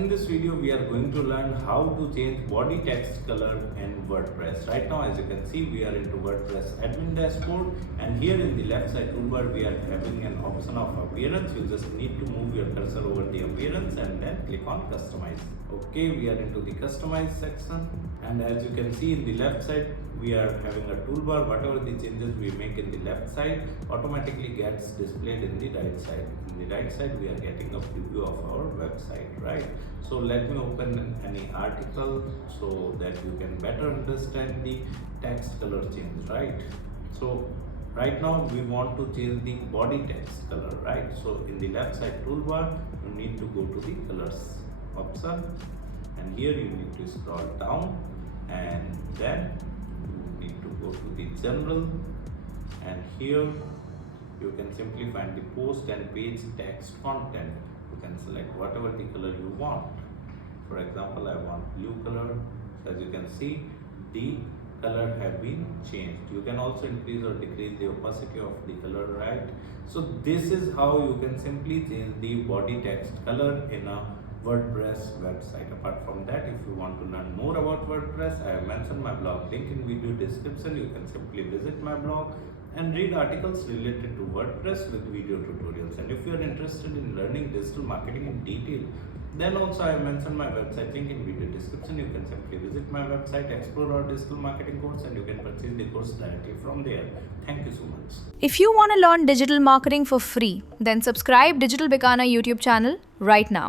In this video, we are going to learn how to change body text color in WordPress. Right now, as you can see, we are into WordPress admin dashboard, and here in the left side toolbar, we are having an option of appearance. You just need to move your cursor over the appearance and then click on customize. Okay, we are into the customize section, and as you can see in the left side, we are having a toolbar. Whatever the changes we make in the left side automatically gets displayed in the right side. In the right side, we are getting a preview of our website, right? So let me open any article so that you can better understand the text color change, right? So right now we want to change the body text color, right? So in the left side toolbar, you need to go to the colors option, and here you need to scroll down, and then you need to go to the general, and here you can simply find the post and page text content. You can select whatever the color you want. For example, I want blue color. So as you can see, the color have been changed. You can also increase or decrease the opacity of the color, right? So this is how you can simply change the body text color in a WordPress website. Apart from that, if you want to learn more about WordPress, I have mentioned my blog link in video description. You can simply visit my blog and read articles related to WordPress with video tutorials. And if you are interested in learning digital marketing in detail, then also I have mentioned my website link in video description. You can simply visit my website, explore our digital marketing course, and you can purchase the course directly from there. Thank you so much. If you want to learn digital marketing for free, then subscribe Digital Bikana YouTube channel right now.